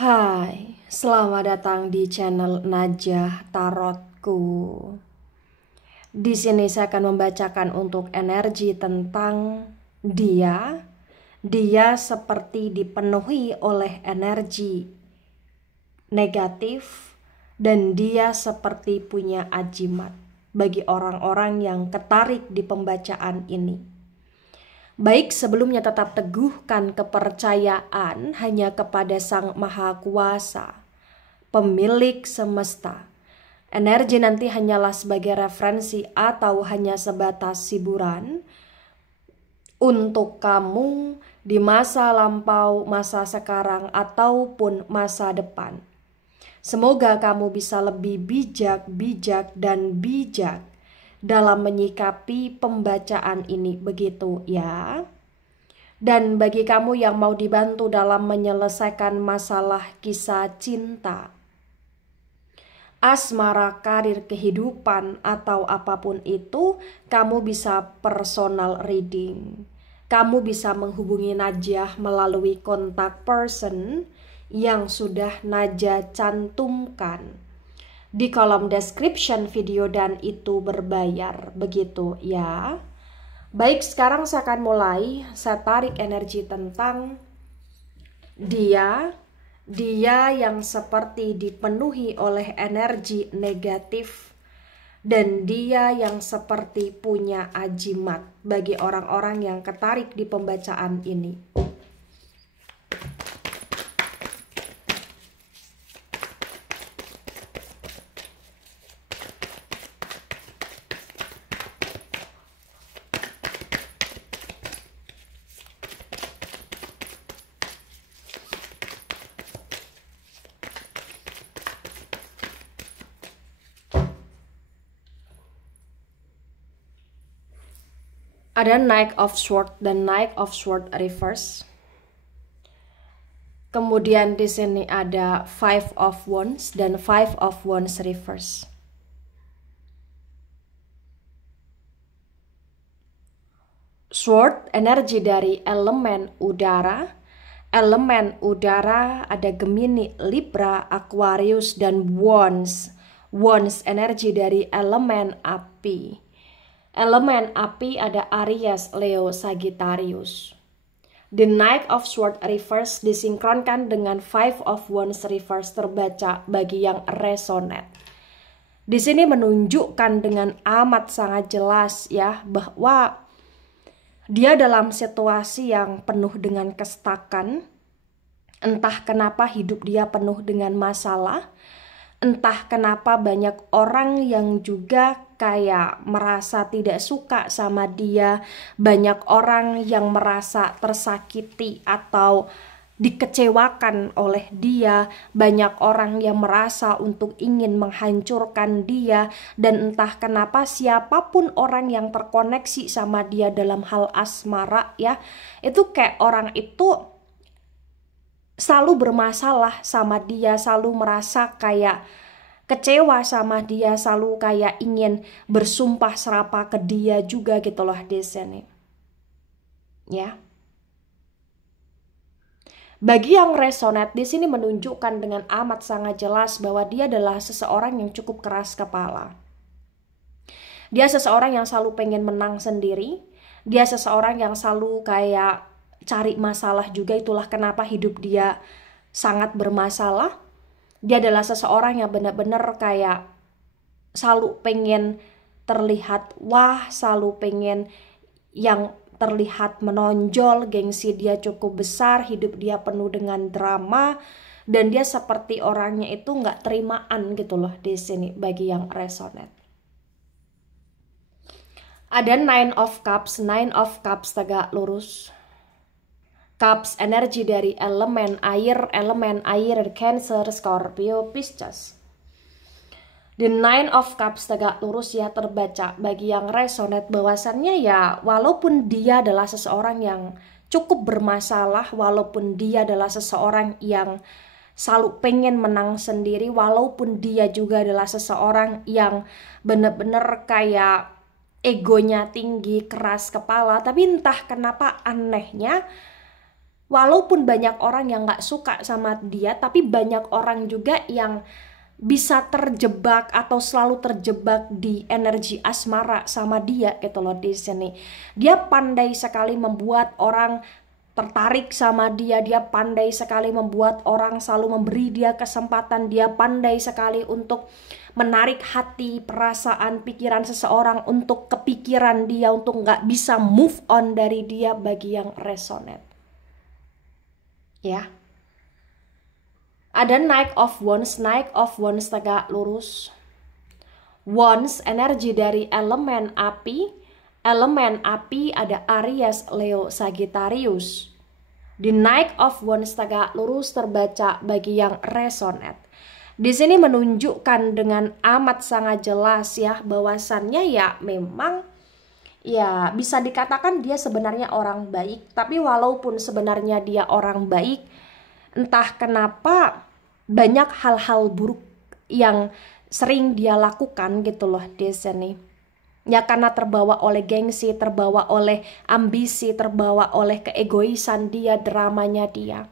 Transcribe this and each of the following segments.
Hai, selamat datang di channel Najah Tarotku. Di sini saya akan membacakan untuk energi tentang dia. Dia seperti dipenuhi oleh energi negatif dan dia seperti punya ajimat bagi orang-orang yang ketarik di pembacaan ini. Baik, sebelumnya tetap teguhkan kepercayaan hanya kepada Sang Maha Kuasa, pemilik semesta. Energi nanti hanyalah sebagai referensi atau hanya sebatas hiburan untuk kamu di masa lampau, masa sekarang, ataupun masa depan. Semoga kamu bisa lebih bijak dalam menyikapi pembacaan ini, begitu ya. Dan bagi kamu yang mau dibantu dalam menyelesaikan masalah kisah cinta, asmara, karir, kehidupan, atau apapun itu, kamu bisa personal reading. Kamu bisa menghubungi Najah melalui kontak person yang sudah Najah cantumkan di kolom description video dan itu berbayar, begitu ya. Baik, sekarang saya akan mulai. Saya tarik energi tentang dia yang seperti dipenuhi oleh energi negatif dan dia yang seperti punya ajimat bagi orang-orang yang ketarik di pembacaan ini. Ada Knight of Swords dan Knight of Swords reverse. Kemudian di sini ada Five of Wands dan Five of Wands reverse. Sword energi dari elemen udara. Elemen udara ada Gemini, Libra, Aquarius, dan Wands. Wands energi dari elemen api. Elemen api ada Aries, Leo, Sagittarius. The Knight of Swords reverse disinkronkan dengan Five of Wands reverse terbaca bagi yang resonate. Di sini menunjukkan dengan amat sangat jelas ya bahwa dia dalam situasi yang penuh dengan kestakan. Entah kenapa hidup dia penuh dengan masalah. Entah kenapa banyak orang yang juga kayak merasa tidak suka sama dia. Banyak orang yang merasa tersakiti atau dikecewakan oleh dia. Banyak orang yang merasa untuk ingin menghancurkan dia. Dan entah kenapa siapapun orang yang terkoneksi sama dia dalam hal asmara ya, itu kayak orang itu selalu bermasalah sama dia, selalu merasa kayak kecewa sama dia, selalu kayak ingin bersumpah serapah ke dia juga gitu loh di sini. Ya. Bagi yang resonate di sini menunjukkan dengan amat sangat jelas bahwa dia adalah seseorang yang cukup keras kepala. Dia seseorang yang selalu pengen menang sendiri. Dia seseorang yang selalu kayak cari masalah juga, itulah kenapa hidup dia sangat bermasalah. Dia adalah seseorang yang benar-benar kayak selalu pengen terlihat wah, selalu pengen yang terlihat menonjol, gengsi dia cukup besar, hidup dia penuh dengan drama, dan dia seperti orangnya itu nggak terimaan gitu loh di sini bagi yang resonate. Ada Nine of Cups tegak lurus. Cups energi dari elemen air Cancer, Scorpio, Pisces. The Nine of Cups tegak lurus ya terbaca bagi yang resonate bahwasannya ya walaupun dia adalah seseorang yang cukup bermasalah, walaupun dia adalah seseorang yang selalu pengen menang sendiri, walaupun dia juga adalah seseorang yang bener-bener kayak egonya tinggi, keras kepala, tapi entah kenapa anehnya Walaupun banyak orang yang gak suka sama dia, tapi banyak orang juga yang bisa terjebak atau selalu terjebak di energi asmara sama dia gitu loh di sini. Dia pandai sekali membuat orang tertarik sama dia, dia pandai sekali membuat orang selalu memberi dia kesempatan, dia pandai sekali untuk menarik hati, perasaan, pikiran seseorang untuk kepikiran dia, untuk nggak bisa move on dari dia bagi yang resonate. Ya. Ada Knight of Wands tegak lurus. Wands energi dari elemen api. Elemen api ada Aries, Leo, Sagittarius. Di Knight of Wands tegak lurus terbaca bagi yang resonate. Di sini menunjukkan dengan amat sangat jelas ya bahwasannya ya memang ya bisa dikatakan dia sebenarnya orang baik, tapi walaupun sebenarnya dia orang baik, entah kenapa banyak hal-hal buruk yang sering dia lakukan gitu loh di sini. Ya karena terbawa oleh gengsi, terbawa oleh ambisi, terbawa oleh keegoisan dia, dramanya dia.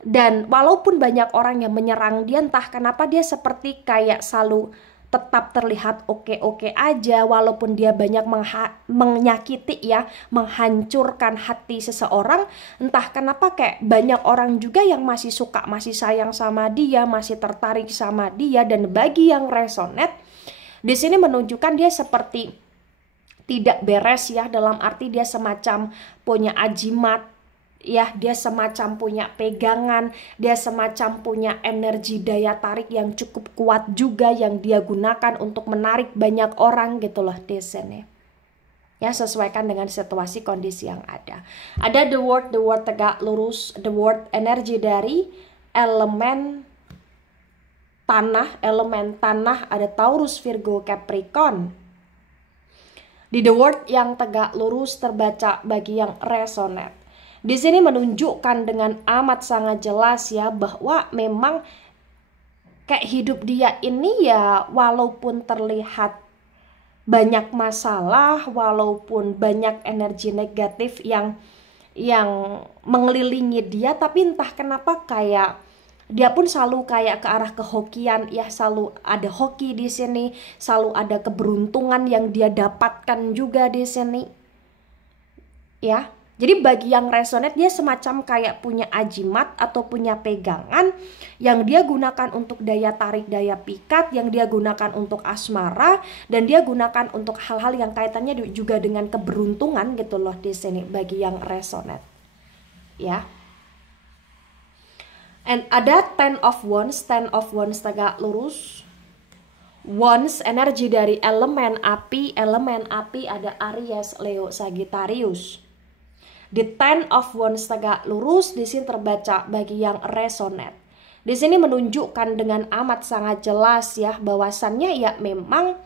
Dan walaupun banyak orang yang menyerang dia, entah kenapa dia seperti kayak selalu tetap terlihat oke-oke aja, walaupun dia banyak menyakiti ya, menghancurkan hati seseorang. Entah kenapa kayak banyak orang juga yang masih suka, masih sayang sama dia, masih tertarik sama dia. Dan bagi yang resonate, di sini menunjukkan dia seperti tidak beres ya, dalam arti dia semacam punya ajimat, ya dia semacam punya pegangan, dia semacam punya energi daya tarik yang cukup kuat juga yang dia gunakan untuk menarik banyak orang gitu loh di sini. Ya sesuaikan dengan situasi kondisi yang ada. Ada the word tegak lurus, the word energi dari elemen tanah ada Taurus, Virgo, Capricorn. Di the word yang tegak lurus terbaca bagi yang resonate. Di sini menunjukkan dengan amat sangat jelas ya bahwa memang kayak hidup dia ini ya walaupun terlihat banyak masalah, walaupun banyak energi negatif yang mengelilingi dia, tapi entah kenapa kayak dia pun selalu kayak ke arah kehokian ya, selalu ada hoki di sini, selalu ada keberuntungan yang dia dapatkan juga di sini. Ya. Jadi bagi yang resonate dia semacam kayak punya ajimat atau punya pegangan yang dia gunakan untuk daya tarik, daya pikat, yang dia gunakan untuk asmara, dan dia gunakan untuk hal-hal yang kaitannya juga dengan keberuntungan gitu loh di sini bagi yang resonate. Ya. And ada Ten of Wands tegak lurus. Wands energi dari elemen api ada Aries, Leo, Sagittarius. Di Ten of Wands tegak lurus di sini terbaca bagi yang resonate. Di sini menunjukkan dengan amat sangat jelas ya bahwasannya ya memang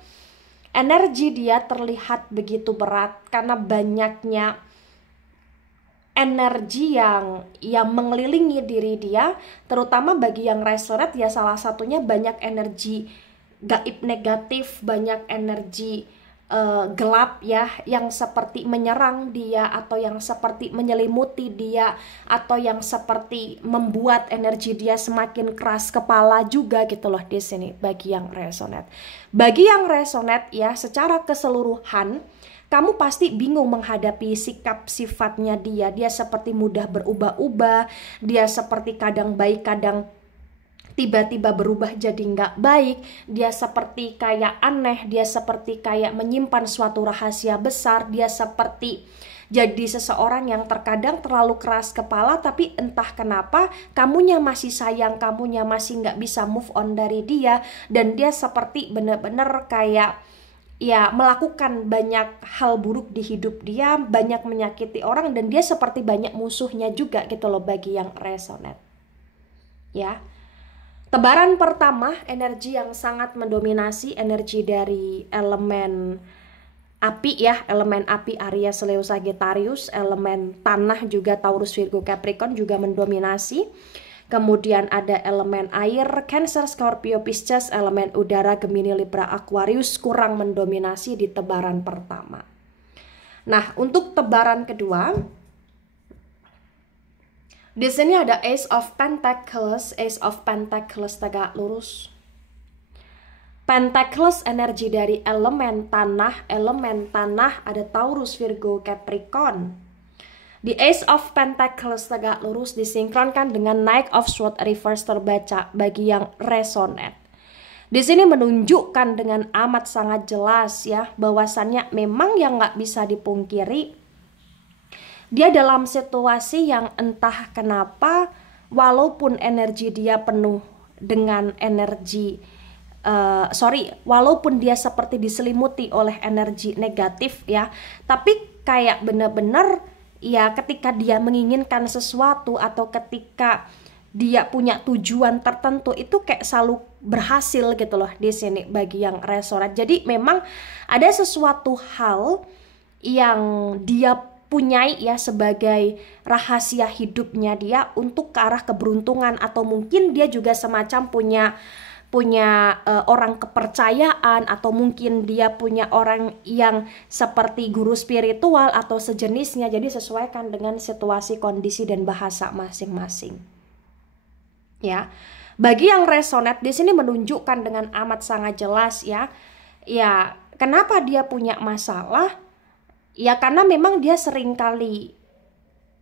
energi dia terlihat begitu berat karena banyaknya energi yang mengelilingi diri dia, terutama bagi yang resonate ya salah satunya banyak energi gaib negatif, banyak energi gelap ya yang seperti menyerang dia atau yang seperti menyelimuti dia atau yang seperti membuat energi dia semakin keras kepala juga gitu loh di sini bagi yang resonate. Bagi yang resonate ya secara keseluruhan kamu pasti bingung menghadapi sikap sifatnya dia. Dia seperti mudah berubah-ubah, dia seperti kadang baik kadang tiba-tiba berubah jadi nggak baik, dia seperti kayak aneh, dia seperti kayak menyimpan suatu rahasia besar, dia seperti jadi seseorang yang terkadang terlalu keras kepala, tapi entah kenapa kamunya masih sayang, kamunya masih nggak bisa move on dari dia, dan dia seperti bener-bener kayak ya melakukan banyak hal buruk di hidup dia, banyak menyakiti orang, dan dia seperti banyak musuhnya juga gitu loh bagi yang resonate. Ya. Tebaran pertama, energi yang sangat mendominasi, energi dari elemen api ya, elemen api Aries, Leo, Sagittarius, elemen tanah juga Taurus, Virgo, Capricorn juga mendominasi. Kemudian ada elemen air, Cancer, Scorpio, Pisces, elemen udara, Gemini, Libra, Aquarius kurang mendominasi di tebaran pertama. Nah, untuk tebaran kedua, Di sini ada Ace of Pentacles, Ace of Pentacles tegak lurus. Pentacles energi dari elemen tanah ada Taurus, Virgo, Capricorn. Di Ace of Pentacles tegak lurus disinkronkan dengan Knight of Swords reverse terbaca bagi yang resonate. Di sini menunjukkan dengan amat sangat jelas ya, bahwasannya memang yang nggak bisa dipungkiri, dia dalam situasi yang entah kenapa, walaupun energi dia penuh dengan energi, walaupun dia seperti diselimuti oleh energi negatif ya, tapi kayak bener-bener ya ketika dia menginginkan sesuatu atau ketika dia punya tujuan tertentu itu kayak selalu berhasil gitu loh di sini bagi yang resonate. Jadi memang ada sesuatu hal yang dia punyai ya sebagai rahasia hidupnya dia untuk ke arah keberuntungan, atau mungkin dia juga semacam punya orang kepercayaan, atau mungkin dia punya orang yang seperti guru spiritual atau sejenisnya. Jadi sesuaikan dengan situasi, kondisi dan bahasa masing-masing. Ya. Bagi yang resonate di sini menunjukkan dengan amat sangat jelas ya. Ya, kenapa dia punya masalah? Ya karena memang dia seringkali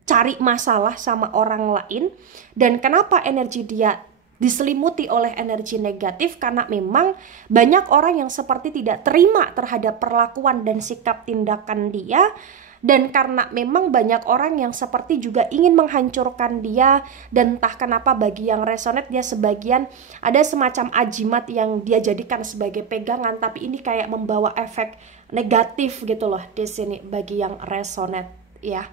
cari masalah sama orang lain. Dan kenapa energi dia diselimuti oleh energi negatif? Karena memang banyak orang yang seperti tidak terima terhadap perlakuan dan sikap tindakan dia. Dan karena memang banyak orang yang seperti juga ingin menghancurkan dia. Dan entah kenapa bagi yang resonate dia sebagian ada semacam ajimat yang dia jadikan sebagai pegangan, tapi ini kayak membawa efek negatif gitu loh di sini bagi yang resonate ya.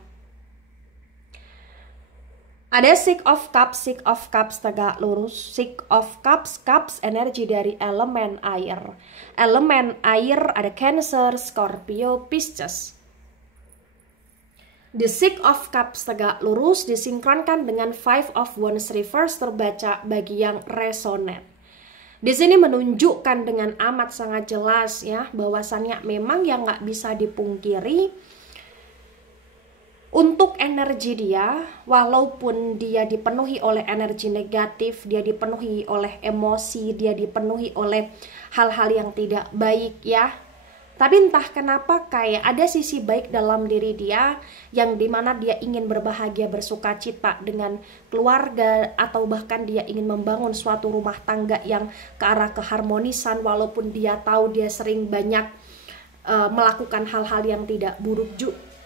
Ada Six of Cups tegak lurus. Six of Cups energi dari elemen air. Elemen air ada Cancer, Scorpio, Pisces. The Six of Cups tegak lurus disinkronkan dengan Five of Wands reverse terbaca bagi yang resonate. Di sini menunjukkan dengan amat sangat jelas ya, bahwasannya memang yang nggak bisa dipungkiri untuk energi dia, walaupun dia dipenuhi oleh energi negatif, dia dipenuhi oleh emosi, dia dipenuhi oleh hal-hal yang tidak baik ya. Tapi entah kenapa kayak ada sisi baik dalam diri dia yang dimana dia ingin berbahagia, bersuka cita dengan keluarga, atau bahkan dia ingin membangun suatu rumah tangga yang ke arah keharmonisan, walaupun dia tahu dia sering banyak melakukan hal-hal yang tidak buruk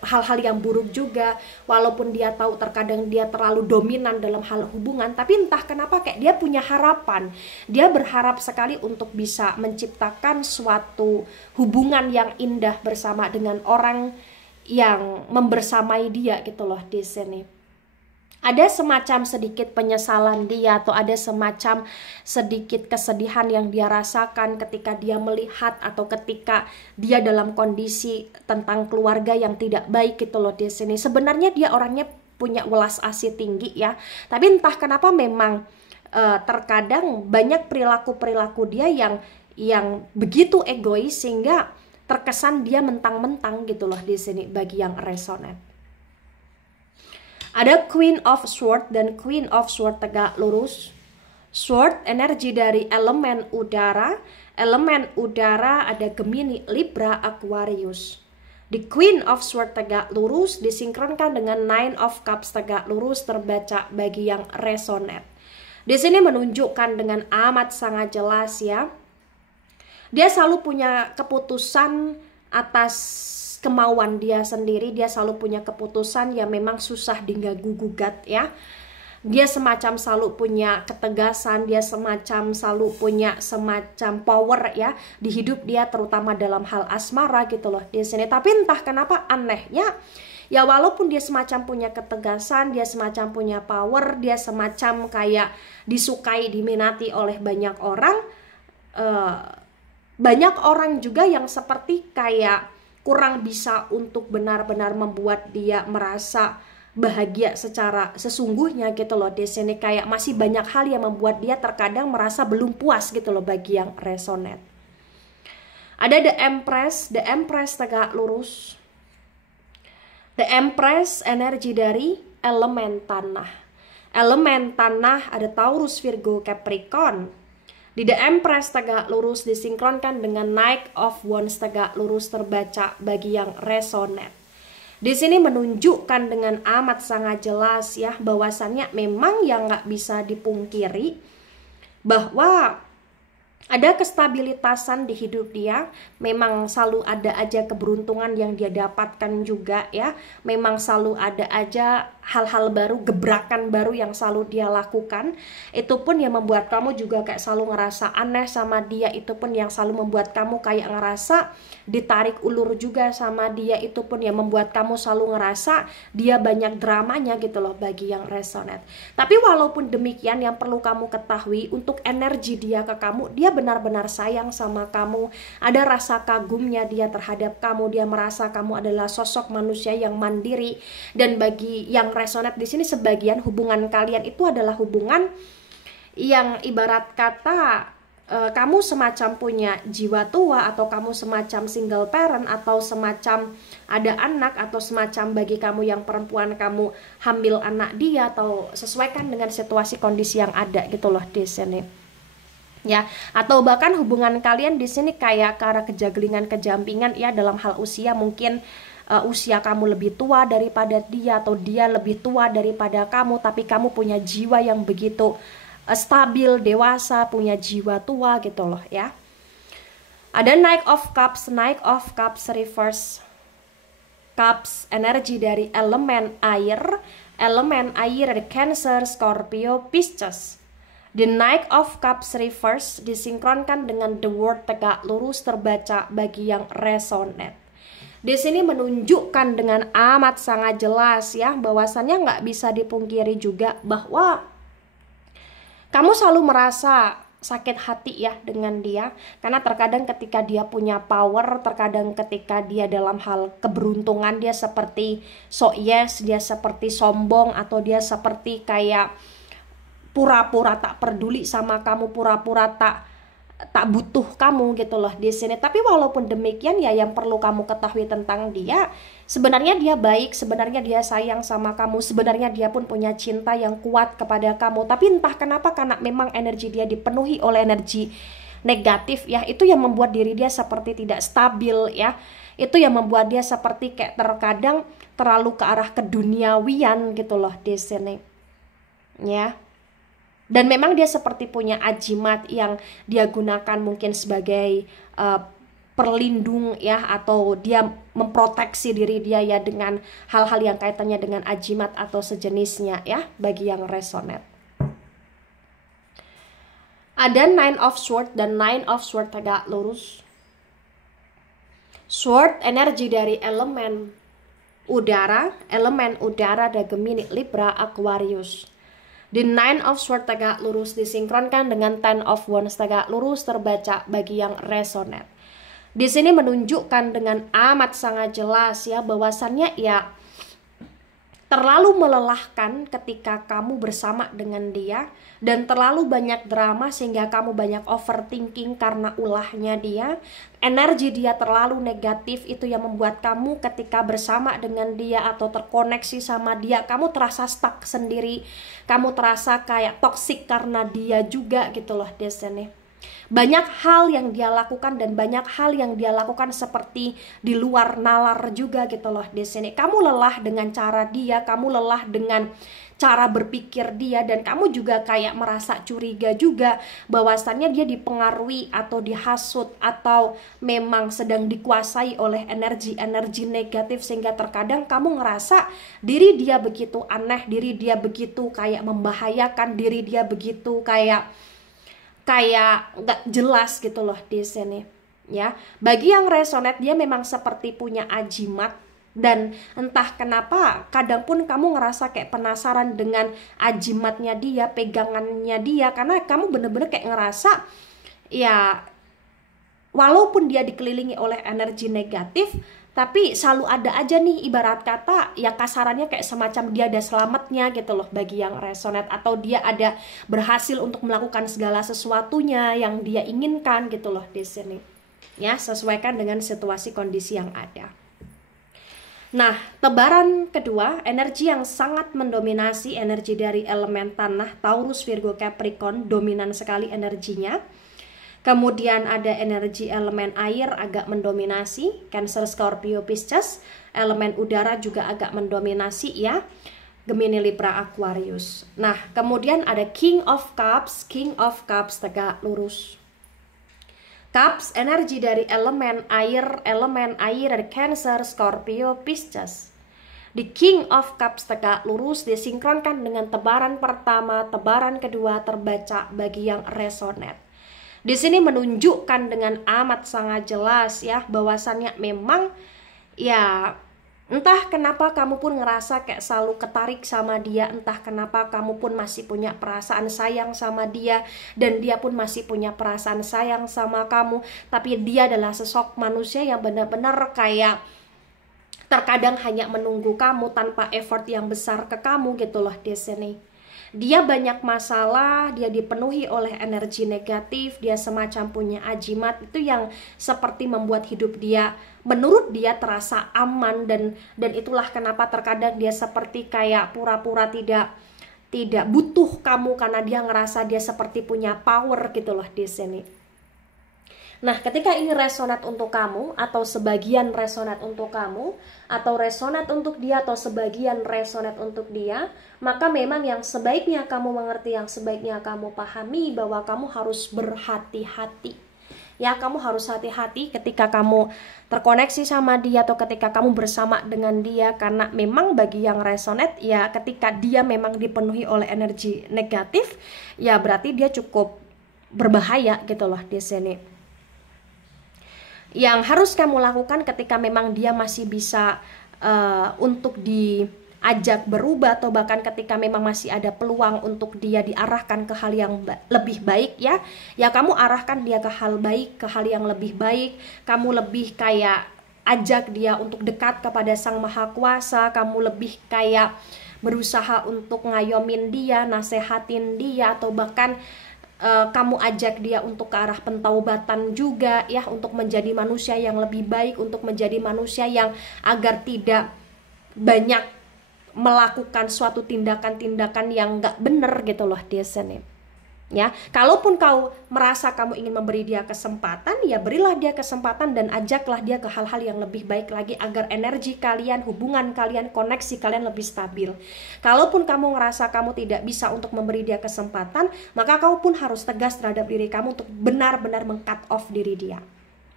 hal-hal yang buruk juga, walaupun dia tahu terkadang dia terlalu dominan dalam hal hubungan, tapi entah kenapa kayak dia punya harapan. Dia berharap sekali untuk bisa menciptakan suatu hubungan yang indah bersama dengan orang yang membersamai dia gitu loh di sini. Ada semacam sedikit penyesalan dia, atau ada semacam sedikit kesedihan yang dia rasakan ketika dia melihat atau ketika dia dalam kondisi tentang keluarga yang tidak baik gitu loh di sini. Sebenarnya dia orangnya punya welas asih tinggi ya, tapi entah kenapa memang terkadang banyak perilaku-perilaku dia yang begitu egois sehingga terkesan dia mentang-mentang gitu loh di sini bagi yang resonate. Ada Queen of Swords dan Queen of Swords tegak lurus. Sword energi dari elemen udara. Elemen udara ada Gemini, Libra, Aquarius. The Queen of Swords tegak lurus disinkronkan dengan Nine of Cups tegak lurus terbaca bagi yang resonate. Di sini menunjukkan dengan amat sangat jelas ya. Dia selalu punya keputusan atas kemauan dia sendiri. Dia selalu punya keputusan yang memang susah diganggu-gugat ya. Dia semacam selalu punya ketegasan, dia semacam selalu punya semacam power ya di hidup dia, terutama dalam hal asmara gitu loh di sini. Tapi entah kenapa anehnya ya, walaupun dia semacam punya ketegasan, dia semacam punya power, dia semacam kayak disukai, diminati oleh banyak orang, banyak orang juga yang seperti kayak kurang bisa untuk benar-benar membuat dia merasa bahagia secara sesungguhnya gitu loh di sini. Kayak masih banyak hal yang membuat dia terkadang merasa belum puas gitu loh bagi yang resonate. Ada The Empress tegak lurus. The Empress energi dari elemen tanah. Elemen tanah ada Taurus, Virgo, Capricorn. Di The Empress tegak lurus disinkronkan dengan Knight of Wands tegak lurus terbaca bagi yang resonate. Di sini menunjukkan dengan amat sangat jelas ya, bahwasannya memang yang nggak bisa dipungkiri bahwa ada kestabilitasan di hidup dia. Memang selalu ada aja keberuntungan yang dia dapatkan juga ya. Memang selalu ada aja hal-hal baru, gebrakan baru yang selalu dia lakukan. Itu pun yang membuat kamu juga kayak selalu ngerasa aneh sama dia. Itu pun yang selalu membuat kamu kayak ngerasa ditarik ulur juga sama dia. Itu pun yang membuat kamu selalu ngerasa dia banyak dramanya gitu loh bagi yang resonate. Tapi walaupun demikian, yang perlu kamu ketahui untuk energi dia ke kamu, dia benar-benar sayang sama kamu. Ada rasa kagumnya dia terhadap kamu. Dia merasa kamu adalah sosok manusia yang mandiri. Dan bagi yang resonate di sini, sebagian hubungan kalian itu adalah hubungan yang ibarat kata kamu semacam punya jiwa tua, atau kamu semacam single parent, atau semacam ada anak, atau semacam bagi kamu yang perempuan kamu hamil anak dia, atau sesuaikan dengan situasi kondisi yang ada gitu loh di sini. Ya, atau bahkan hubungan kalian di sini kayak ke arah kejaglingan, kejampingan ya, dalam hal usia. Mungkin usia kamu lebih tua daripada dia, atau dia lebih tua daripada kamu, tapi kamu punya jiwa yang begitu stabil, dewasa, punya jiwa tua gitu loh ya. Ada Knight of Cups. Knight of Cups reverse. Cups energi dari elemen air. Elemen air ada Cancer, Scorpio, Pisces. The Knight of Cups reverse disinkronkan dengan The World tegak lurus terbaca bagi yang resonate. Di sini menunjukkan dengan amat sangat jelas ya, bahwasannya nggak bisa dipungkiri juga bahwa kamu selalu merasa sakit hati ya dengan dia. Karena terkadang ketika dia punya power, terkadang ketika dia dalam hal keberuntungan, dia seperti so yes, dia seperti sombong, atau dia seperti kayak pura-pura tak peduli sama kamu, pura-pura tak butuh kamu gitu loh di sini. Tapi walaupun demikian ya, yang perlu kamu ketahui tentang dia, sebenarnya dia baik, sebenarnya dia sayang sama kamu, sebenarnya dia pun punya cinta yang kuat kepada kamu. Tapi entah kenapa, karena memang energi dia dipenuhi oleh energi negatif ya, itu yang membuat diri dia seperti tidak stabil ya. Itu yang membuat dia seperti kayak terkadang terlalu ke arah keduniawian gitu loh di sini ya. Dan memang dia seperti punya ajimat yang dia gunakan mungkin sebagai perlindung ya, atau dia memproteksi diri dia ya dengan hal-hal yang kaitannya dengan ajimat atau sejenisnya ya, bagi yang resonate. Ada Nine of Swords dan Nine of Swords tegak lurus. Sword energi dari elemen udara ada Gemini, Libra, Aquarius. The Nine of Swords tegak lurus disinkronkan dengan Ten of Wands tegak lurus terbaca bagi yang resonate. Di sini menunjukkan dengan amat sangat jelas ya, bahwasannya ya terlalu melelahkan ketika kamu bersama dengan dia, dan terlalu banyak drama sehingga kamu banyak overthinking karena ulahnya dia. Energi dia terlalu negatif, itu yang membuat kamu ketika bersama dengan dia atau terkoneksi sama dia, kamu terasa stuck sendiri, kamu terasa kayak toxic karena dia juga gitu loh di sini. Banyak hal yang dia lakukan, dan banyak hal yang dia lakukan seperti di luar nalar juga gitu loh di sini. Kamu lelah dengan cara dia, kamu lelah dengan cara berpikir dia, dan kamu juga kayak merasa curiga juga bahwasannya dia dipengaruhi atau dihasut, atau memang sedang dikuasai oleh energi-energi negatif, sehingga terkadang kamu ngerasa diri dia begitu aneh, diri dia begitu kayak membahayakan, diri dia begitu kayak nggak jelas gitu loh di sini ya. Bagi yang resonate, dia memang seperti punya ajimat, dan entah kenapa kadang pun kamu ngerasa kayak penasaran dengan ajimatnya dia, pegangannya dia, karena kamu bener-bener kayak ngerasa ya walaupun dia dikelilingi oleh energi negatif, tapi selalu ada aja nih ibarat kata ya kasarannya kayak semacam dia ada selamatnya gitu loh bagi yang resonate, atau dia ada berhasil untuk melakukan segala sesuatunya yang dia inginkan gitu loh di sini ya, sesuaikan dengan situasi kondisi yang ada. Nah, tebaran kedua, energi yang sangat mendominasi, energi dari elemen tanah, Taurus, Virgo, Capricorn, dominan sekali energinya. Kemudian ada energi elemen air agak mendominasi, Cancer, Scorpio, Pisces. Elemen udara juga agak mendominasi ya, Gemini, Libra, Aquarius. Nah, kemudian ada King of Cups, King of Cups tegak lurus. Cups, energi dari elemen air dari Cancer, Scorpio, Pisces. Di King of Cups tegak lurus disinkronkan dengan tebaran pertama, tebaran kedua terbaca bagi yang resonate. Di sini menunjukkan dengan amat sangat jelas ya, bahwasannya memang ya entah kenapa kamu pun ngerasa kayak selalu ketarik sama dia, entah kenapa kamu pun masih punya perasaan sayang sama dia, dan dia pun masih punya perasaan sayang sama kamu. Tapi dia adalah sosok manusia yang benar-benar kayak terkadang hanya menunggu kamu tanpa effort yang besar ke kamu gitu loh di sini. Dia banyak masalah, dia dipenuhi oleh energi negatif, dia semacam punya ajimat itu yang seperti membuat hidup dia, menurut dia terasa aman, dan itulah kenapa terkadang dia seperti kayak pura-pura tidak butuh kamu karena dia ngerasa dia seperti punya power gitu loh di sini. Nah, ketika ini resonat untuk kamu, atau sebagian resonat untuk kamu, atau resonat untuk dia, atau sebagian resonat untuk dia, maka memang yang sebaiknya kamu mengerti, yang sebaiknya kamu pahami, bahwa kamu harus berhati-hati. Ya, kamu harus hati-hati ketika kamu terkoneksi sama dia, atau ketika kamu bersama dengan dia, karena memang bagi yang resonate, ya ketika dia memang dipenuhi oleh energi negatif, ya berarti dia cukup berbahaya gitu loh di sini. Yang harus kamu lakukan ketika memang dia masih bisa untuk diajak berubah, atau bahkan ketika memang masih ada peluang untuk dia diarahkan ke hal yang lebih baik ya kamu arahkan dia ke hal baik, ke hal yang lebih baik. Kamu lebih kayak ajak dia untuk dekat kepada Sang Maha Kuasa, kamu lebih kayak berusaha untuk ngayomin dia, nasehatin dia, atau bahkan kamu ajak dia untuk ke arah pentaubatan juga ya, untuk menjadi manusia yang lebih baik, untuk menjadi manusia yang agar tidak banyak melakukan suatu tindakan-tindakan yang gak bener gitu loh di sini. Ya, kalaupun kau merasa kamu ingin memberi dia kesempatan, ya berilah dia kesempatan dan ajaklah dia ke hal-hal yang lebih baik lagi, agar energi kalian, hubungan kalian, koneksi kalian lebih stabil. Kalaupun kamu ngerasa kamu tidak bisa untuk memberi dia kesempatan, maka kau pun harus tegas terhadap diri kamu untuk benar-benar meng-cut off diri dia.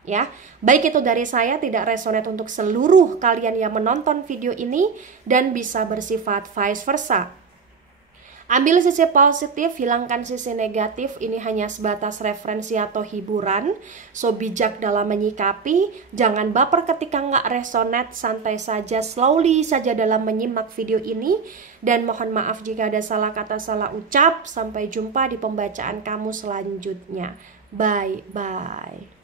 Ya, baik itu dari saya, tidak resonate untuk seluruh kalian yang menonton video ini, dan bisa bersifat vice versa. Ambil sisi positif, hilangkan sisi negatif. Ini hanya sebatas referensi atau hiburan. So bijak dalam menyikapi. Jangan baper ketika nggak resonate. Santai saja, slowly saja dalam menyimak video ini. Dan mohon maaf jika ada salah kata, salah ucap. Sampai jumpa di pembacaan kamu selanjutnya. Bye-bye.